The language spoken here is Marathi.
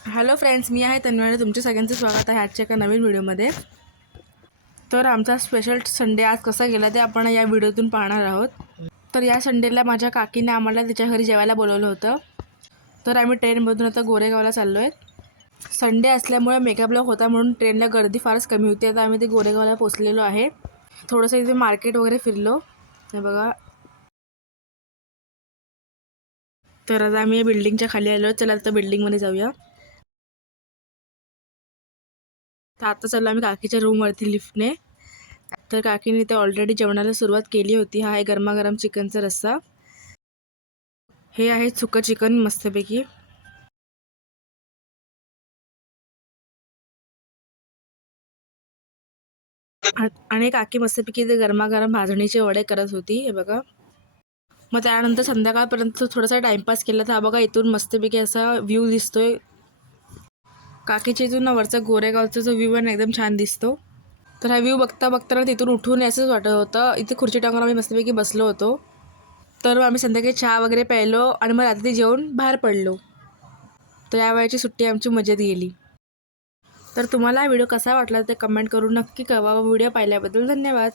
हॅलो फ्रेंड्स, मी आहे तन्वी. तुमच्या सगळ्यांचं स्वागत आहे आजच्या एका नवीन व्हिडिओमध्ये. तर आमचा स्पेशल संडे आज कसा गेला ते आपण या व्हिडिओतून पाहणार आहोत. तर या संडेला माझ्या काकीने आम्हाला तिच्या घरी जेवायला बोलवलं होतं. तर आम्ही ट्रेनमधून आता गोरेगावला चाललो आहे. संडे असल्यामुळे मेगा ब्लॉक होता म्हणून ट्रेनला गर्दी फारच कमी होती. आता आम्ही ते गोरेगावला पोचलेलो आहे. थोडंसं इथे मार्केट वगैरे फिरलो. हे बघा. तर आता आम्ही बिल्डिंगच्या खाली आलो. चला आता बिल्डिंगमध्ये जाऊया. तर आता चाललो आम्ही काकीच्या रूमवरती लिफ्टने. तर काकीने ते ऑलरेडी जेवणाला सुरुवात केली होती. हा आहे गरमागरम चिकनचा रस्सा. हे आहे सुकं चिकन मस्तपैकी. आणि काकी मस्तपैकी ते गरमागरम भाजणीचे वडे करत होती. हे बघा. मग त्यानंतर संध्याकाळपर्यंत थोडासा टाइमपास केला. तर हा बघा, इथून मस्तपैकी असा व्ह्यू दिसतोय. काकीच्या इथून ना वरचा गोरेगावचा जो व्ह्यू आहे ना, एकदम छान दिसतो. तर हा व्ह्यू बघता बघता तिथून उठून असंच वाटत होतं. इथे खुर्ची टाकून आम्ही मस्तपैकी बसलो होतो. तर आम्ही संध्याकाळी चहा वगैरे प्यायलो आणि मग रात्री जेवून बाहेर पडलो. तर या वेळेची सुट्टी आमची मजेत गेली. तर तुम्हाला हा व्हिडिओ कसा वाटला ते कमेंट करून नक्की कळवा. व्हिडिओ पाहिल्याबद्दल धन्यवाद.